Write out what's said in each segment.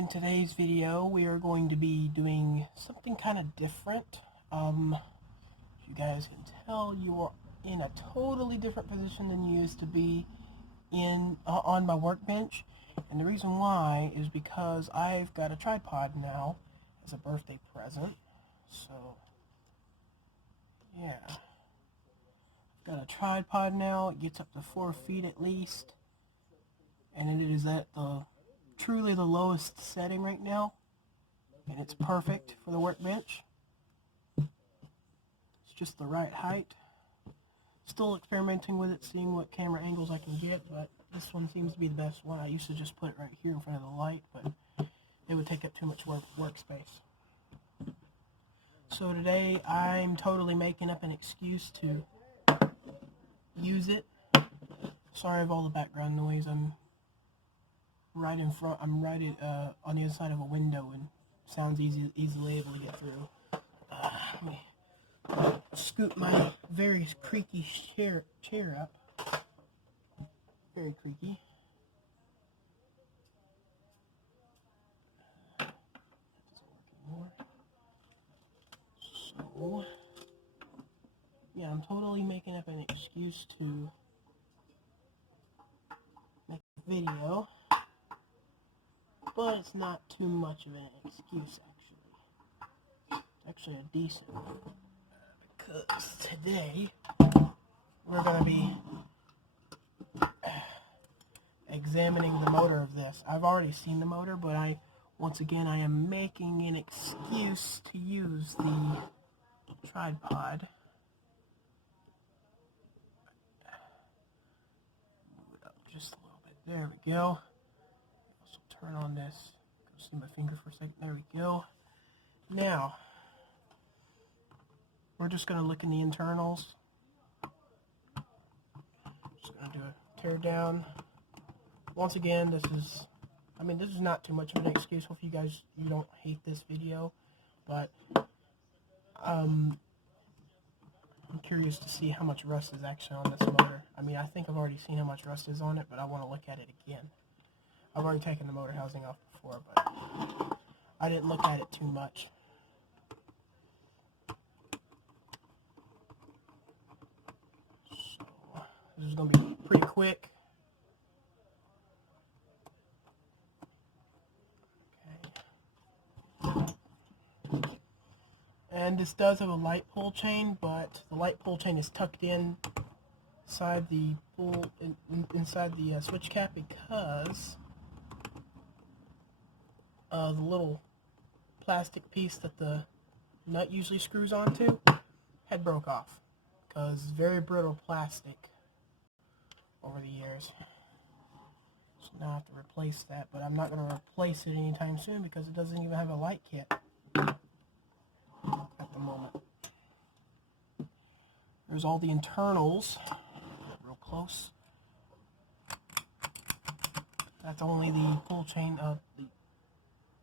In today's video, we are going to be doing something kind of different. As you guys can tell, you are in a totally different position than you used to be in on my workbench. And the reason why is because I've got a tripod now as a birthday present. So, yeah. I've got a tripod now. It gets up to 4 feet at least. And it is at truly the lowest setting right now, and it's perfect for the workbench. It's just the right height. Still experimenting with it, seeing what camera angles I can get, but this one seems to be the best one. I used to just put it right here in front of the light, but it would take up too much workspace. So today I'm totally making up an excuse to use it. Sorry of all the background noise. I'm right in front. I'm right on the other side of a window, and sounds easily able to get through. Let me scoot my very creaky chair up. Very creaky. So, yeah, I'm totally making up an excuse to make a video, but it's not too much of an excuse, actually. It's actually a decent one, because today we're going to be examining the motor of this. I've already seen the motor, but once again I am making an excuse to use the tripod. Move it up just a little bit. There we go. Also turn on this. Go see my finger for a second. There we go. Now we're just going to look in the internals. Just going to do a tear down. Once again, this is not too much of an excuse if you don't hate this video, but I'm curious to see how much rust is actually on this motor. I think I've already seen how much rust is on it, but I want to look at it again. I've already taken the motor housing off before, but I didn't look at it too much. So, this is going to be pretty quick. And this does have a light pull chain, but the light pull chain is tucked inside the switch cap because the little plastic piece that the nut usually screws onto had broke off, because very brittle plastic over the years. So now I have to replace that, but I'm not going to replace it anytime soon because it doesn't even have a light kit at the moment. There's all the internals, real close. That's only the pull chain of the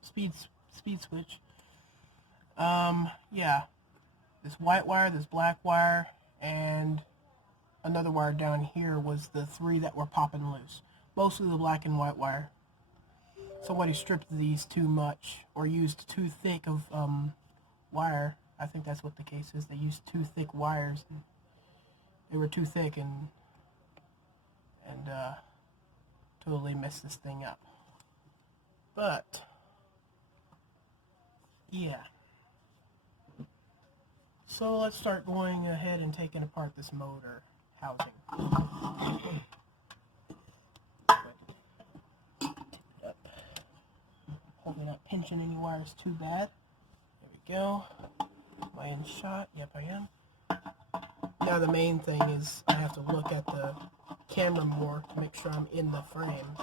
speed switch. Yeah, this white wire, this black wire, and another wire down here was the 3 that were popping loose. Mostly the black and white wire. Somebody stripped these too much or used too thick of wire. I think that's what the case is. They used too thick wires. And they were too thick and totally messed this thing up. But yeah. So let's start going ahead and taking apart this motor housing. Hopefully not pinching any wires too bad. There we go. Am I in shot? Yep, I am. Now the main thing is I have to look at the camera more to make sure I'm in the frame.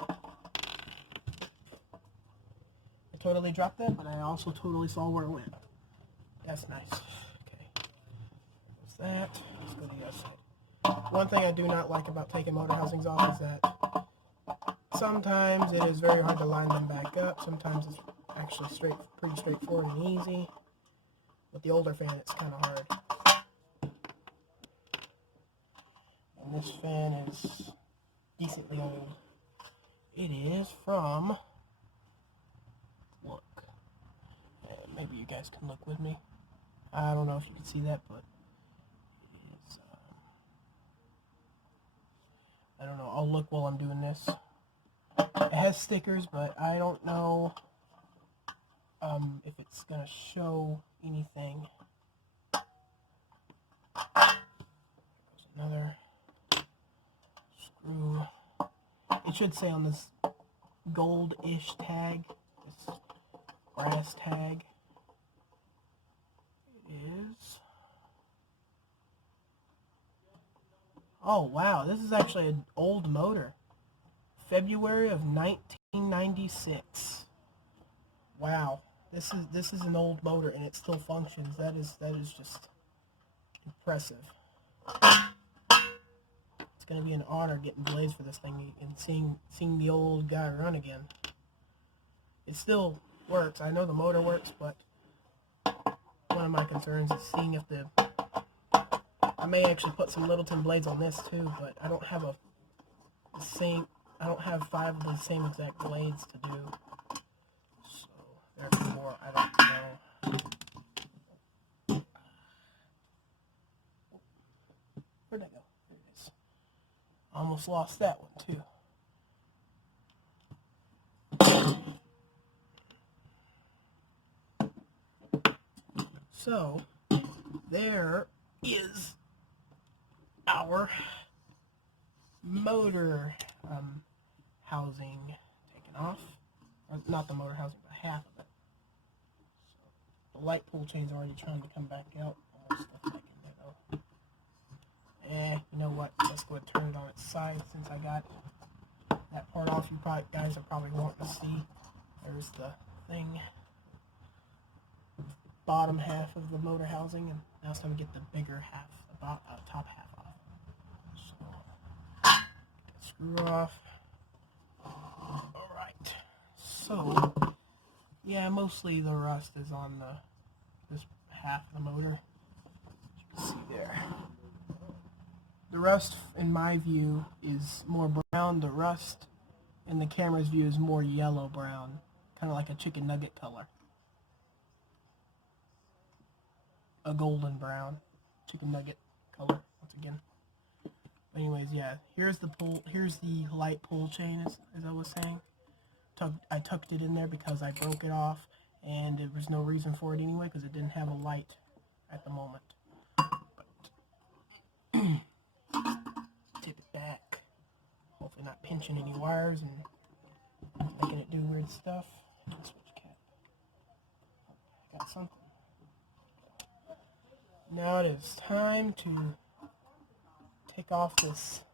I totally dropped that, but I also totally saw where it went. That's nice. Okay. There's that. Let's go to the other side. One thing I do not like about taking motor housings off is that sometimes it is very hard to line them back up. Sometimes it's actually pretty straightforward and easy. With the older fan, it's kind of hard. And this fan is decently old. It is from you guys can look with me. I don't know if you can see that, but it is, I don't know. I'll look while I'm doing this. It has stickers, but I don't know if it's going to show anything. There's another screw. It should say on this gold-ish tag, this brass tag, it is. Oh wow, this is actually an old motor. February of 1996. Wow, this is an old motor and it still functions. That is just impressive. It's gonna be an honor getting blades for this thing and seeing the old guy run again. It still works. I know the motor works, but one of my concerns is seeing if I may actually put some Littleton blades on this too, but I don't have I don't have 5 of the same exact blades to do. So therefore I don't know. Where'd I go? There it is. Almost lost that one too. So there is our motor housing taken off. Or not the motor housing, but half of it. So the light pull chain's already trying to come back out. Almost stuff back in there though. You know what? Let's go ahead and turn it on its side since I got that part off. You guys are probably wanting to see. There's the thing. Bottom half of the motor housing, and now it's time to get the bigger half, the top half off. So, get that screw off. Alright, so, yeah, mostly the rust is on this half of the motor. As you can see there. The rust, in my view, is more brown. The rust in the camera's view is more yellow-brown, kind of like a chicken nugget color. A golden brown chicken nugget color once again. But anyways, yeah, here's the light pull chain as I was saying. I tucked it in there because I broke it off and there was no reason for it anyway because it didn't have a light at the moment. But tip it back. Hopefully not pinching any wires and making it do weird stuff. Switch cap. I got something. Now it is time to take off this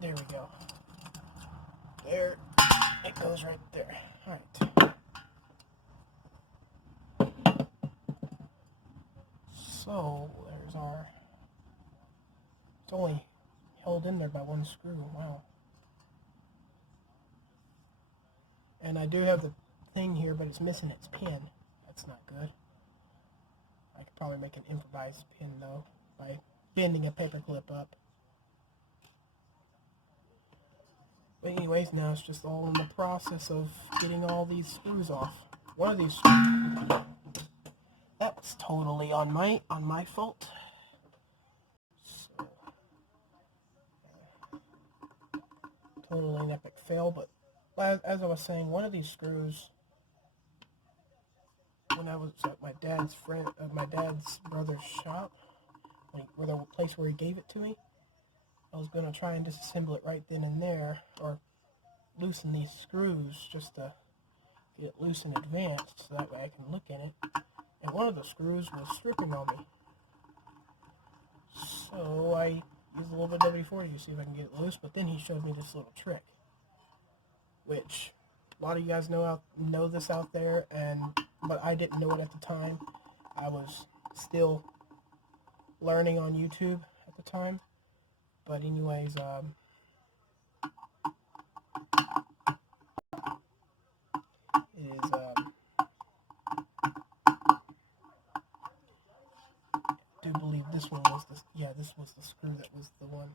there we go. There it goes right there. Alright. So, there's our... It's only held in there by one screw. Wow. And I do have the thing here, but it's missing its pin. That's not good. I could probably make an improvised pin, though, by bending a paper clip up. But anyways, now it's just all in the process of getting all these screws off. One of these screws... That was totally on my fault. So, totally an epic fail, but as I was saying, one of these screws, when I was at my dad's brother's shop, where the place where he gave it to me, I was going to try and disassemble it right then and there, or loosen these screws just to get it loose in advance, so that way I can look in it. And one of the screws was stripping on me. So I used a little bit of WD-40 to see if I can get it loose, but then he showed me this little trick, which a lot of you guys know this out there, but I didn't know it at the time. I was still learning on YouTube at the time. But anyways, it is this one was the, yeah, this was the screw that was the one.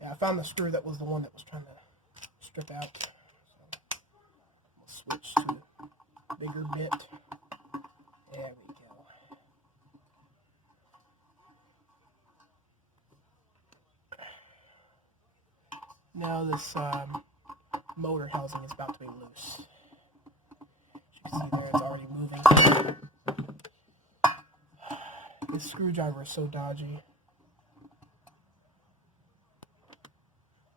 Yeah, I found the screw that was the one that was trying to strip out. So we'll switch to a bigger bit. There we go. Now this motor housing is about to be loose. As you can see there, it's already moving. This screwdriver is so dodgy.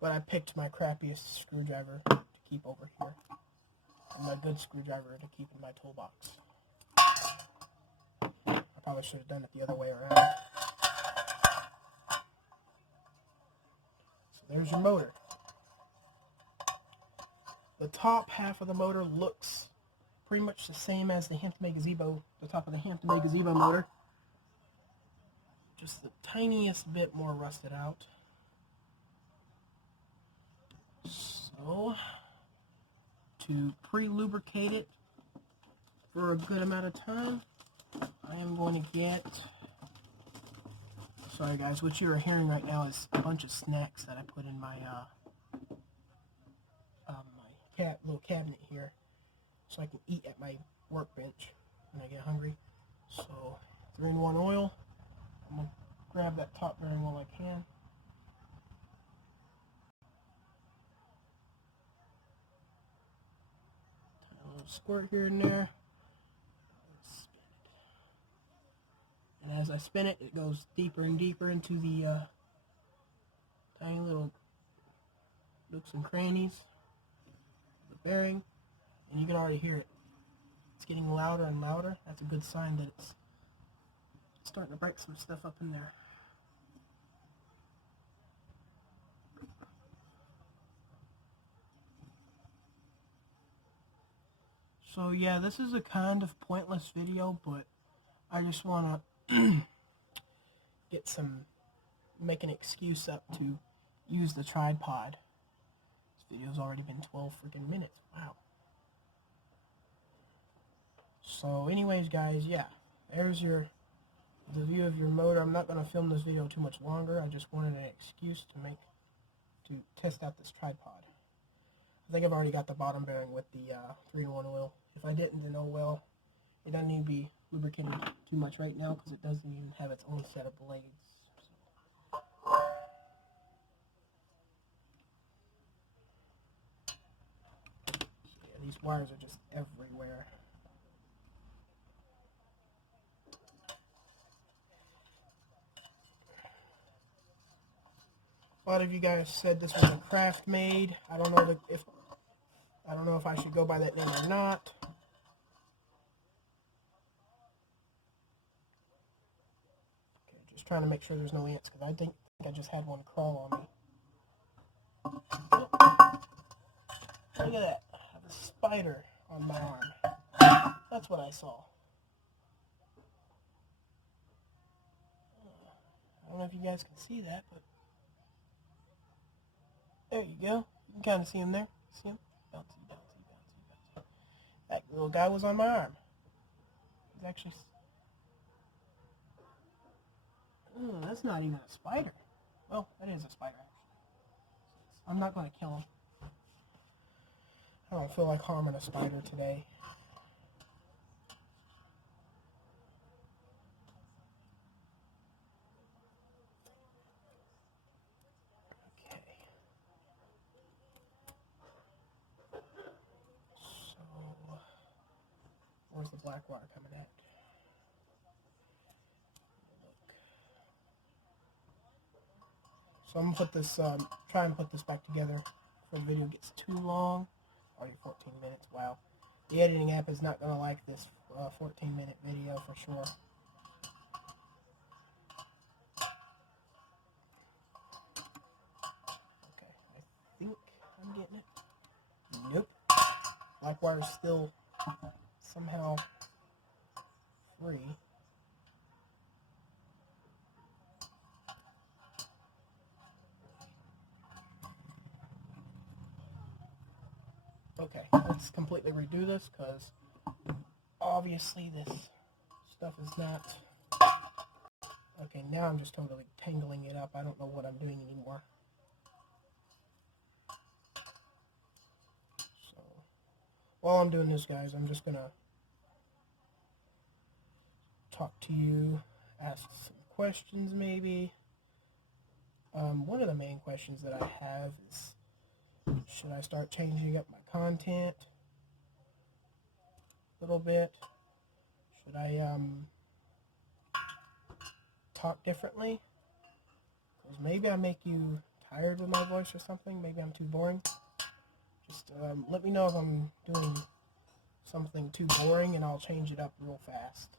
But I picked my crappiest screwdriver to keep over here, and my good screwdriver to keep in my toolbox. I probably should have done it the other way around. So there's your motor. The top half of the motor looks pretty much the same as the Craftmade gazebo, the top of the Craftmade gazebo motor. Just the tiniest bit more rusted out. So, to pre-lubricate it for a good amount of time, I am going to get, sorry guys, what you are hearing right now is a bunch of snacks that I put in my little cabinet here, so I can eat at my workbench when I get hungry. So, 3-in-1 oil. I'm going to grab that top bearing while I can. A little squirt here and there. And as I spin it, it goes deeper and deeper into the tiny little nooks and crannies of the bearing. And you can already hear it. It's getting louder and louder. That's a good sign that it's starting to break some stuff up in there. So yeah, this is a kind of pointless video, but I just want to make an excuse up to use the tripod. This video's already been 12 freaking minutes. Wow. So anyways guys, yeah, there's the view of your motor. I'm not going to film this video too much longer. I just wanted an excuse to test out this tripod. I think I've already got the bottom bearing with the 3-in-1 oil. If I didn't, then oh well. It doesn't need to be lubricated too much right now because it doesn't even have its own set of blades. So yeah, these wires are just everywhere. A lot of you guys said this was a Craftmade. I don't know if I should go by that name or not. Okay, just trying to make sure there's no ants because I think I just had one crawl on me. Oh, look at that! I have a spider on my arm. That's what I saw. I don't know if you guys can see that, but there you go. You can kind of see him there. See him? Bouncy, bouncy, bouncy, bouncy. That little guy was on my arm. He's actually... Oh, that's not even a spider. Well, that is a spider, actually. I'm not going to kill him. I don't feel like harming a spider today. Where's the black wire coming at? Look. So I'm gonna put this, try and put this back together before the video gets too long. Already 14 minutes. Wow. The editing app is not gonna like this 14-minute video for sure. Okay, I think I'm getting it. Nope. Black wire is still somehow free. Okay, let's completely redo this because obviously this stuff is not Okay, now I'm just totally tangling it up. I don't know what I'm doing anymore. So, while I'm doing this, guys, I'm just going to talk to you, ask some questions maybe. One of the main questions that I have is, should I start changing up my content a little bit? Should I talk differently? Because maybe I make you tired with my voice or something. Maybe I'm too boring. Just let me know if I'm doing something too boring, and I'll change it up real fast.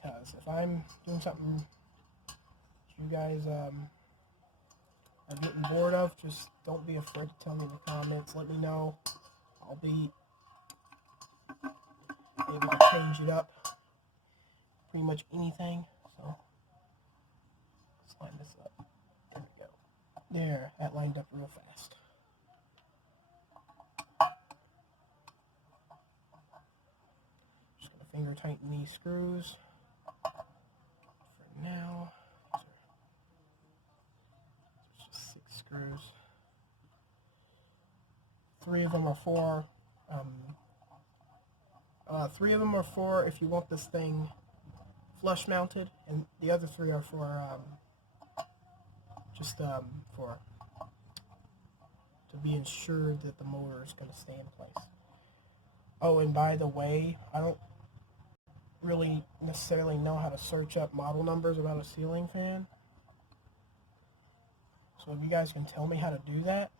Because if I'm doing something you guys are getting bored of, just don't be afraid to tell me in the comments. Let me know. I'll be able to change it up. Pretty much anything. So let's line this up. There we go. There, that lined up real fast. Just gonna finger tighten these screws for now. These are just 6 screws. 3 of them are for 3 of them are for if you want this thing flush mounted, and the other 3 are for for to be ensured that the motor is going to stay in place. Oh, and by the way, I don't really necessarily know how to search up model numbers about a ceiling fan. So if you guys can tell me how to do that,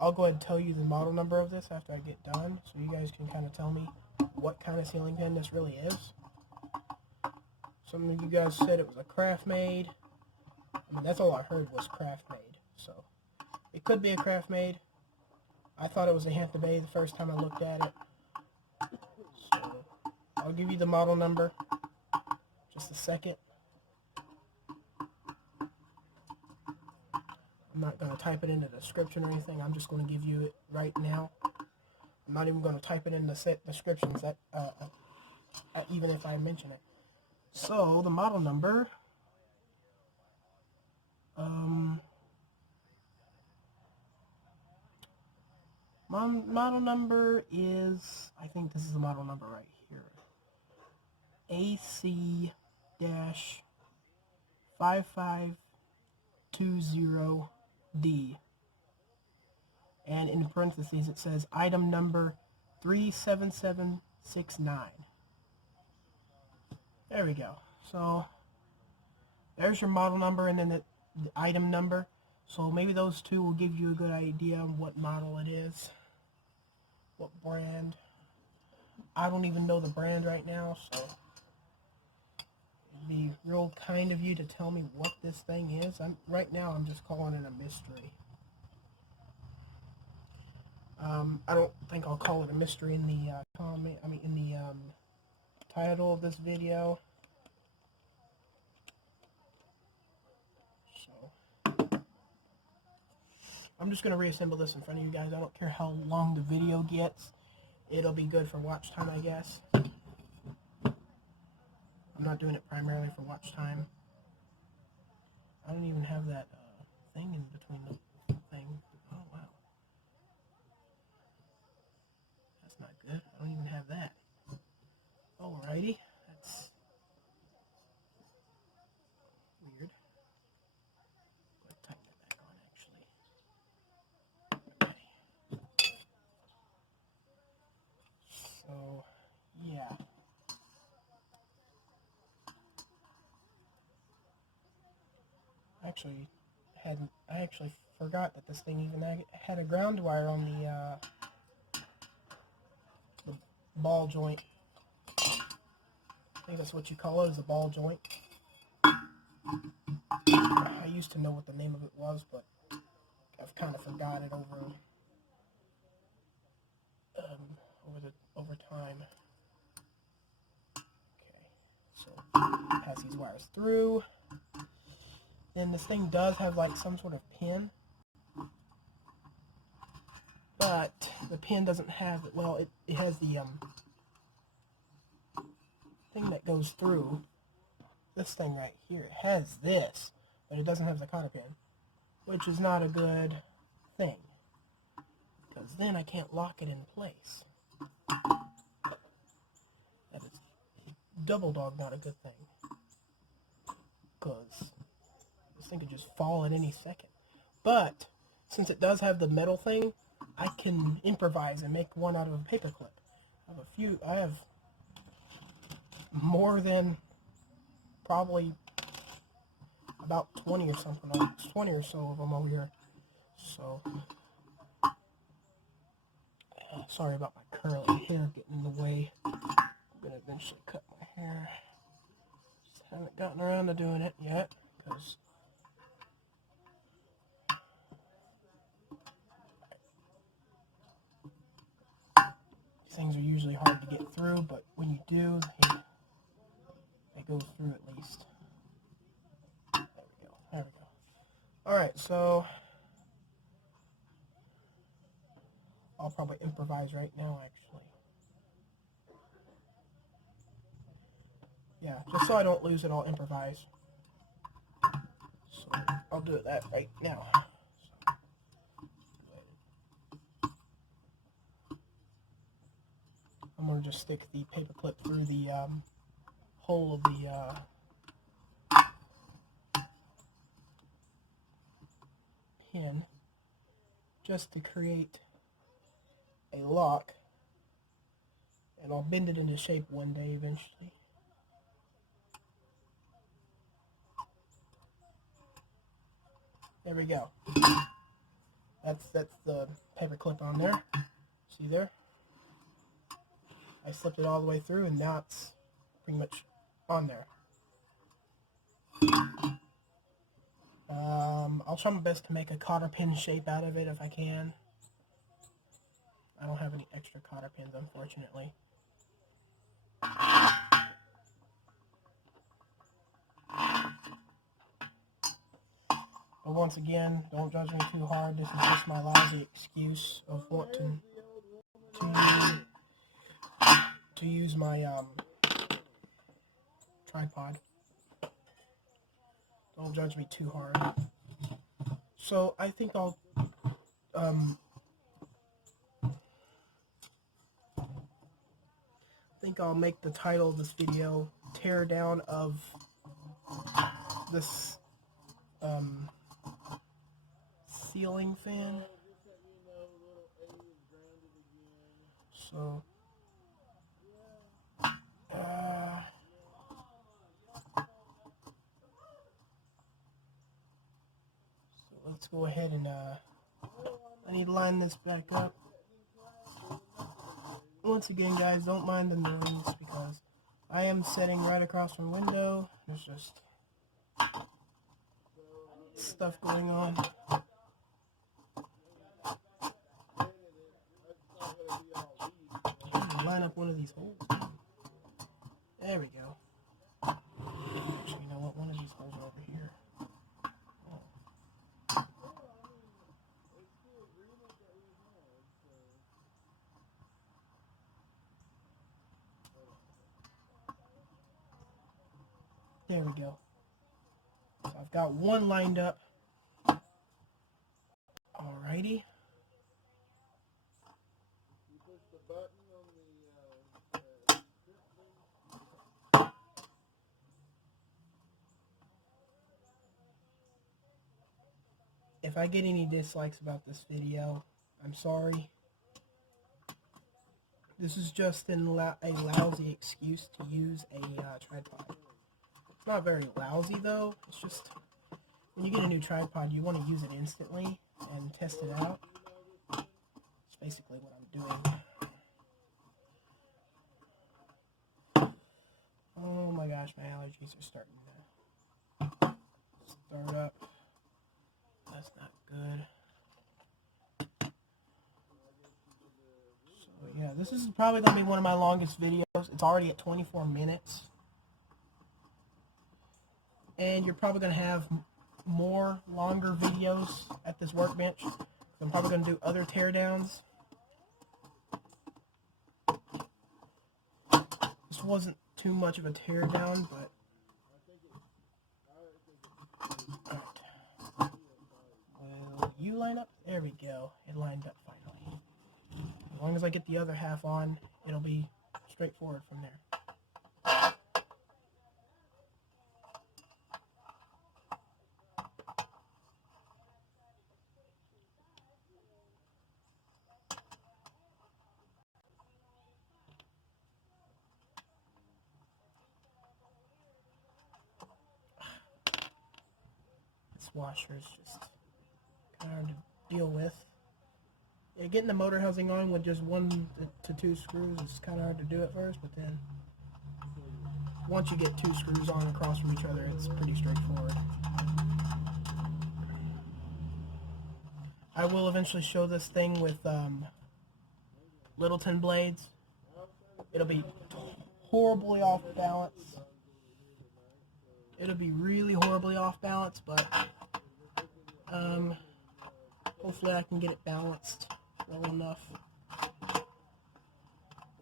I'll go ahead and tell you the model number of this after I get done, so you guys can kind of tell me what kind of ceiling fan this really is. Some of you guys said it was a Craftmade. I mean, that's all I heard was Craftmade. So it could be a Craftmade. I thought it was a Hampton Bay the first time I looked at it. So I'll give you the model number. Just a second. I'm not going to type it in the description or anything. I'm just going to give you it right now. I'm not even going to type it in the set descriptions even if I mention it. So the model number, model number is, I think this is the model number right here, AC-5520D, and in parentheses it says item number 37769. There we go. So there's your model number and then the item number. So maybe those two will give you a good idea of what model it is, what brand. I don't even know the brand right now, so it'd be real kind of you to tell me what this thing is. Right now I'm just calling it a mystery. I don't think I'll call it a mystery in the title of this video. So I'm just going to reassemble this in front of you guys. I don't care how long the video gets. It'll be good for watch time, I guess. I'm not doing it primarily for watch time. I don't even have that thing in between the thing. Oh, wow. That's not good. I don't even have that. Alrighty. That's weird. Let's tighten that back on, actually. Okay. So, yeah. I actually forgot that this thing even had a ground wire on the ball joint. I think that's what you call it, is a ball joint. I used to know what the name of it was, but I've kind of forgot it over time. Okay, so pass these wires through. Then this thing does have like some sort of pin, but the pin doesn't have, well, it has the thing that goes through. this thing right here. It has this, but it doesn't have the cotter pin, which is not a good thing, because then I can't lock it in place. That is double dog not a good thing, because this thing could just fall at any second. But since it does have the metal thing, I can improvise and make one out of a paper clip. I have more than probably about 20 or something, 20 or so of them over here. So, sorry about my curly hair getting in the way. I'm going to eventually cut my hair. Just haven't gotten around to doing it yet, because things are usually hard to get through, but when you do, they go through at least. There we go. There we go. Alright, so I'll probably improvise right now, actually. Yeah, just so I don't lose it, I'll improvise. So I'll do that right now. I'm going to just stick the paper clip through the hole of the pin, just to create a lock, and I'll bend it into shape one day eventually. There we go. That's the paper clip on there. See there? I slipped it all the way through, and now it's pretty much on there. I'll try my best to make a cotter pin shape out of it if I can. I don't have any extra cotter pins, unfortunately. But once again, don't judge me too hard. This is just my lousy excuse of wanting to use my tripod. Don't judge me too hard. So I think I'll make the title of this video "Teardown of this ceiling fan." So let's go ahead and I need to line this back up. Once again, guys, don't mind the noise, because I am sitting right across from the window. There's just stuff going on. Line up one of these holes. There we go. Actually, you know what? One of these holes are over here. There we go. So I've got one lined up. Alrighty. If I get any dislikes about this video, I'm sorry. This is just a lousy excuse to use a tripod. It's not very lousy, though. It's just, when you get a new tripod, you want to use it instantly and test it out. It's basically what I'm doing. Oh my gosh, my allergies are starting to start up. That's not good. So yeah, this is probably going to be one of my longest videos. It's already at 24 minutes. And you're probably going to have more longer videos at this workbench. I'm probably going to do other teardowns. This wasn't too much of a teardown, but you line up? There we go. It lined up finally. As long as I get the other half on, it'll be straightforward from there. This washer is just kind of hard to deal with. Yeah, getting the motor housing on with just 1 to 2 screws is kind of hard to do at first, but then once you get 2 screws on across from each other, it's pretty straightforward. I will eventually show this thing with Littleton blades. It'll be horribly off balance. It'll be really horribly off balance, but hopefully I can get it balanced well enough.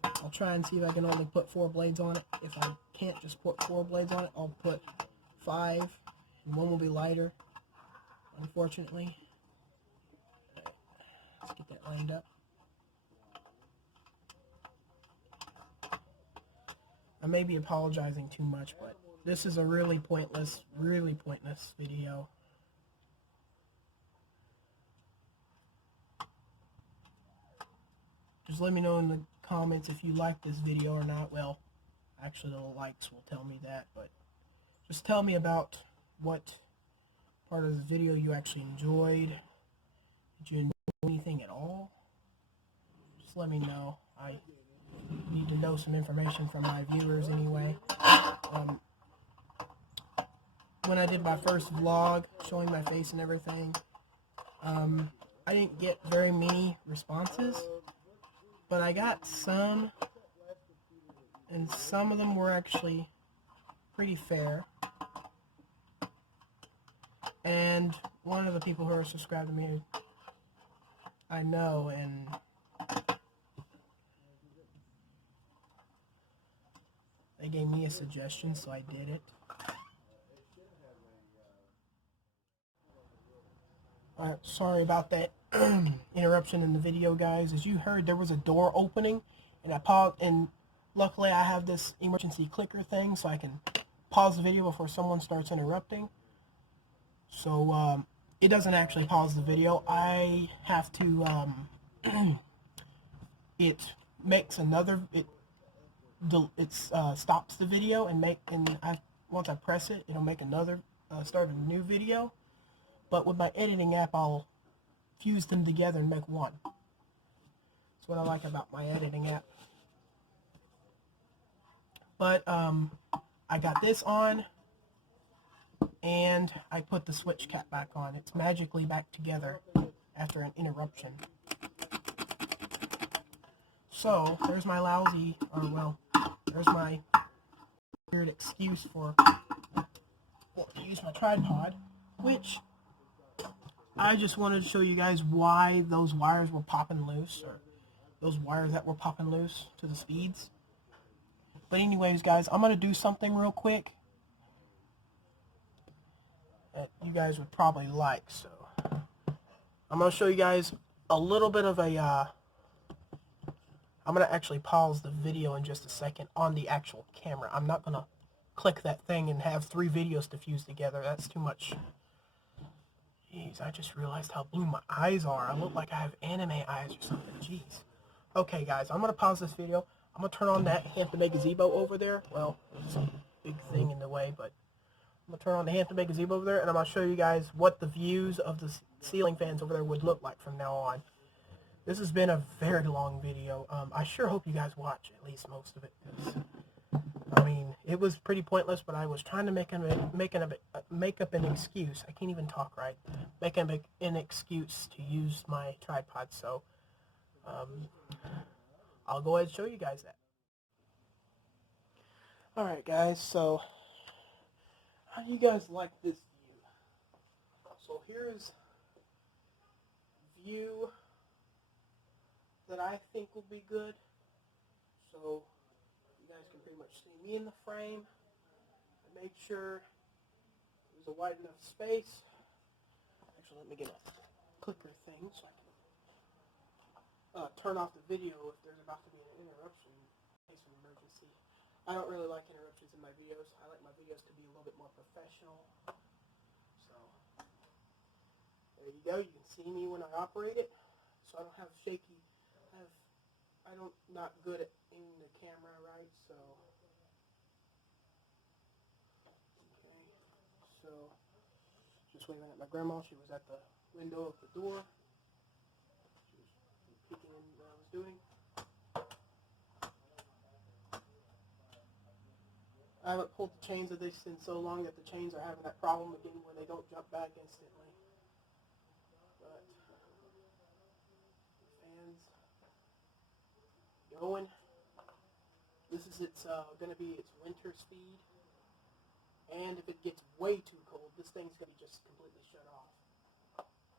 I'll try and see if I can only put 4 blades on it. If I can't just put 4 blades on it, I'll put 5, and one will be lighter, unfortunately. Let's get that lined up. I may be apologizing too much, but this is a really pointless video. Just let me know in the comments if you like this video or not. Well, actually the likes will tell me that, but just tell me about what part of the video you actually enjoyed. Did you enjoy anything at all? Just let me know. I need to know some information from my viewers anyway. When I did my first vlog showing my face and everything, I didn't get very many responses, but I got some, and some of them were actually pretty fair. And one of the people who are subscribed to me, I know, and they gave me a suggestion, so I did it. Alright, sorry about that interruption in the video, guys. As you heard, there was a door opening, and I paused, and luckily I have this emergency clicker thing, so I can pause the video before someone starts interrupting. So, it doesn't actually pause the video. I have to, it makes another, stops the video and once I press it, it'll make another, start a new video. But with my editing app, I'll fuse them together and make one. That's what I like about my editing app. But I got this on, and I put the switch cap back on. It's magically back together after an interruption. So there's my there's my weird excuse for to use my tripod, which I just wanted to show you guys why those wires were popping loose, or those wires that were popping loose to the speeds. But anyways, guys, I'm going to do something real quick that you guys would probably like. So I'm going to show you guys a little bit of a, I'm going to actually pause the video in just a second on the actual camera. I'm not going to click that thing and have 3 videos to fuse together. That's too much. Jeez, I just realized how blue my eyes are. I look like I have anime eyes or something. Jeez. Okay, guys, I'm going to pause this video. I'm going to turn on that Have to Make a Gazebo over there. Well, there's a big thing in the way, but I'm going to turn on the Have to Make a Gazebo over there, and I'm going to show you guys what the views of the ceiling fans over there would look like from now on. This has been a very long video. I sure hope you guys watch at least most of it. I mean, it was pretty pointless, but I was trying to make up an excuse. I can't even talk right. Make an excuse to use my tripod, so I'll go ahead and show you guys that. Alright, guys, so how do you guys like this view? So here's view that I think will be good. So you guys can pretty much see me in the frame. I made sure there's a wide enough space. Actually, let me get clicker thing so I can turn off the video if there's about to be an interruption in case of an emergency. I don't really like interruptions in my videos. I like my videos to be a little bit more professional. So there you go. You can see me when I operate it. So I don't have shaky. I'm not good at aiming the camera right. So okay. So just waving at my grandma. She was at the window of the door. She was peeking in what I was doing. I haven't pulled the chains of this in so long that the chains are having that problem again where they don't jump back instantly. But fans going. This is going to be its winter speed. And if it gets way too cold, this thing's going to be just completely shut off.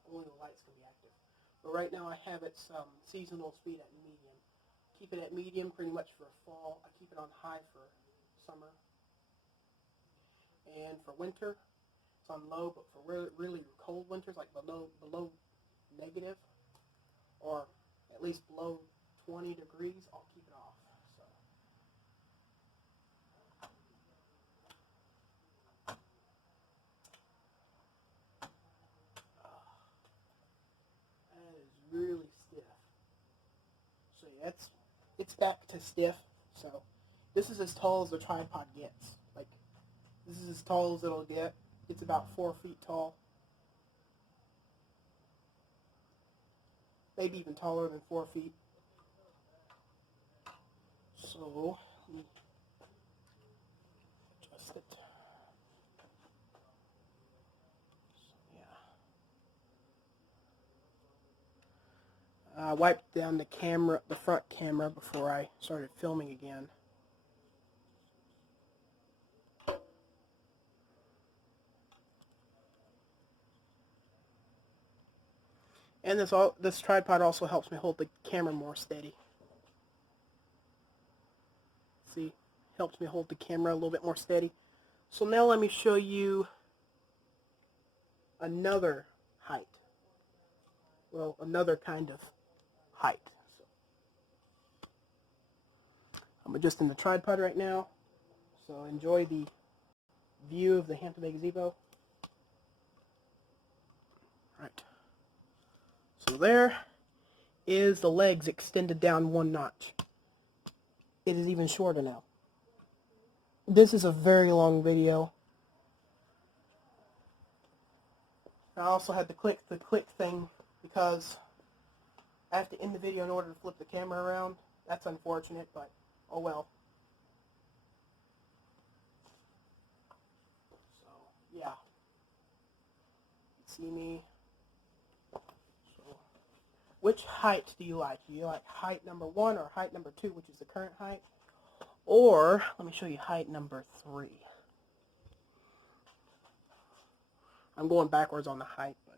Only the lights can be active. But right now I have its seasonal speed at medium. Keep it at medium pretty much for fall. I keep it on high for summer. And for winter, it's on low, but for really cold winters, like below negative, or at least below 20 degrees, I'll keep it off. That is really stiff. So yeah, it's back to stiff. So this is as tall as the tripod gets. Like, this is as tall as it'll get. It's about 4 feet tall. Maybe even taller than 4 feet. So let me adjust it. So yeah. I wiped down the front camera before I started filming again. And this tripod also helps me hold the camera more steady. See, helps me hold the camera a little bit more steady. So now let me show you another height. Well, another kind of height. So I'm adjusting the tripod right now. So enjoy the view of the Hampton Bay gazebo. Right. So there is the legs extended down 1 notch. It is even shorter now. This is a very long video. I also had to click the click thing because I have to end the video in order to flip the camera around. That's unfortunate, but oh well. So yeah. See me. So which height do you like? Do you like height number 1 or height number 2, which is the current height? Or let me show you height number 3. I'm going backwards on the height, but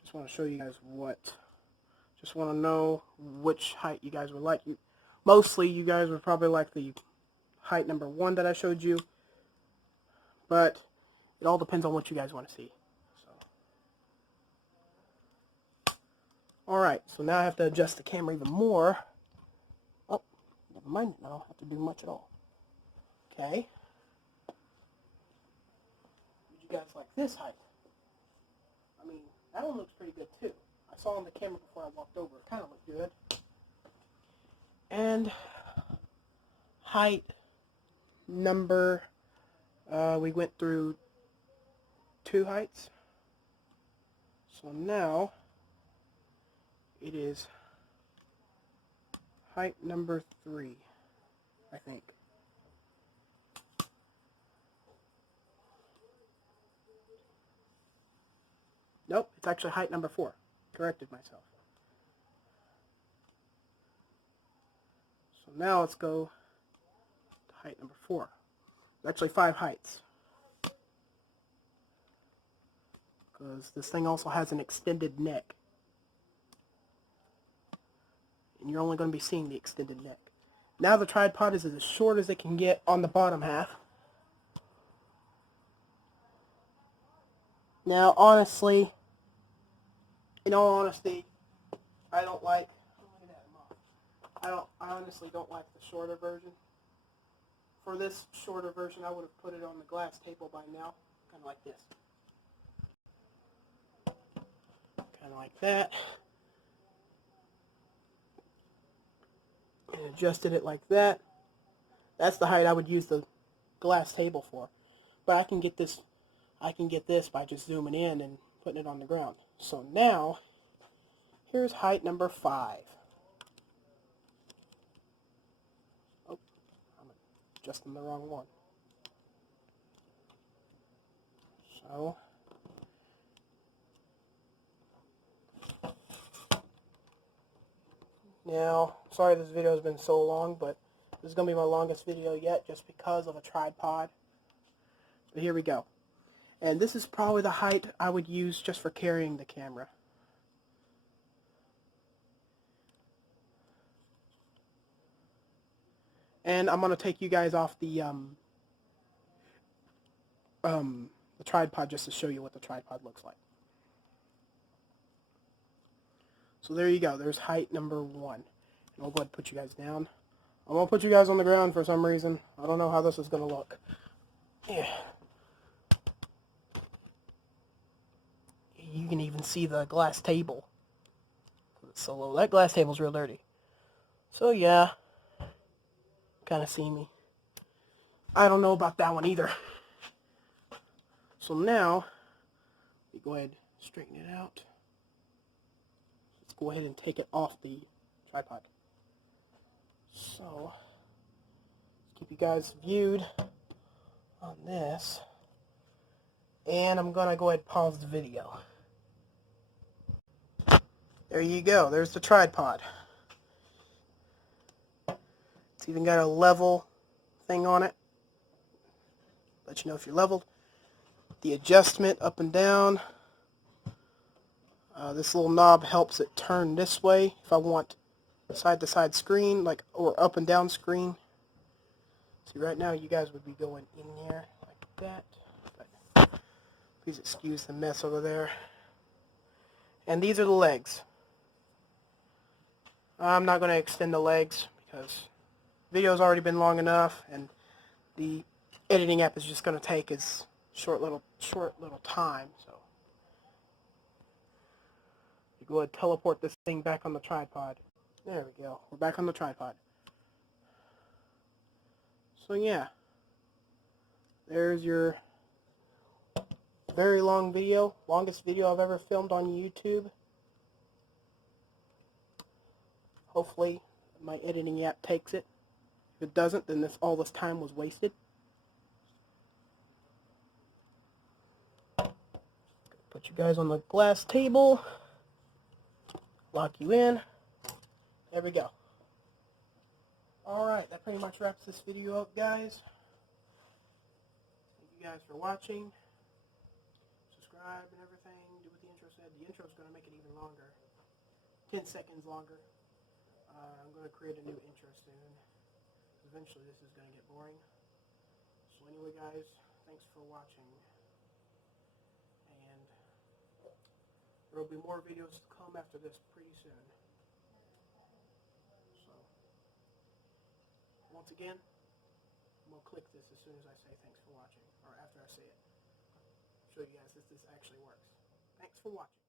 just want to show you guys just want to know which height you guys would like. Mostly you guys would probably like the height number 1 that I showed you, but it all depends on what you guys want to see. So, alright, so now I have to adjust the camera even more. Oh, never mind, I don't have to do much at all. Okay. Would you guys like this height? I mean, that one looks pretty good too. I saw on the camera before I walked over. It kind of looked good. And height number, we went through 2 heights. So now it is height number 3, I think. Nope, it's actually height number 4. Corrected myself. So now let's go to height number 4. There's actually 5 heights. Because this thing also has an extended neck. And you're only going to be seeing the extended neck. Now the tripod is as short as it can get on the bottom half. Now honestly, in all honesty, I don't like, I honestly don't like the shorter version. For this shorter version, I would have put it on the glass table by now, kind of like this. Kind of like that. And adjusted it like that. That's the height I would use the glass table for. But I can get this by just zooming in and putting it on the ground. So now, here's height number 5. Oh, I'm adjusting the wrong one. So, now, sorry this video has been so long, but this is going to be my longest video yet just because of a tripod. But here we go. And this is probably the height I would use just for carrying the camera. And I'm going to take you guys off the tripod just to show you what the tripod looks like. So there you go. There's height number 1. And I'll go ahead and put you guys down. I'm going to put you guys on the ground for some reason. I don't know how this is going to look. Yeah. You can even see the glass table. It's so low. That glass table's real dirty. So yeah. Kind of see me. I don't know about that one either. So now, we go ahead and straighten it out. Let's go ahead and take it off the tripod. So, let's keep you guys viewed on this. And I'm going to go ahead and pause the video. There you go. There's the tripod. It's even got a level thing on it. Let you know if you're leveled. The adjustment up and down. This little knob helps it turn this way if I want side-to-side screen, like, or up and down screen. See, right now you guys would be going in there like that. But please excuse the mess over there. And these are the legs. I'm not going to extend the legs because the video's already been long enough, and the editing app is just going to take its short little time. So you go ahead and teleport this thing back on the tripod. There we go. We're back on the tripod. So yeah, there's your very long video, longest video I've ever filmed on YouTube. Hopefully my editing app takes it. If it doesn't, then all this time was wasted. Put you guys on the glass table. Lock you in. There we go. Alright, that pretty much wraps this video up, guys. Thank you guys for watching. Subscribe and everything. Do what the intro said. The intro is going to make it even longer. 10 seconds longer. I'm going to create a new intro soon. Eventually this is going to get boring. So anyway, guys, thanks for watching. And there will be more videos to come after this pretty soon. So, once again, I'm going to click this as soon as I say thanks for watching, or after I say it. Show you guys that this actually works. Thanks for watching.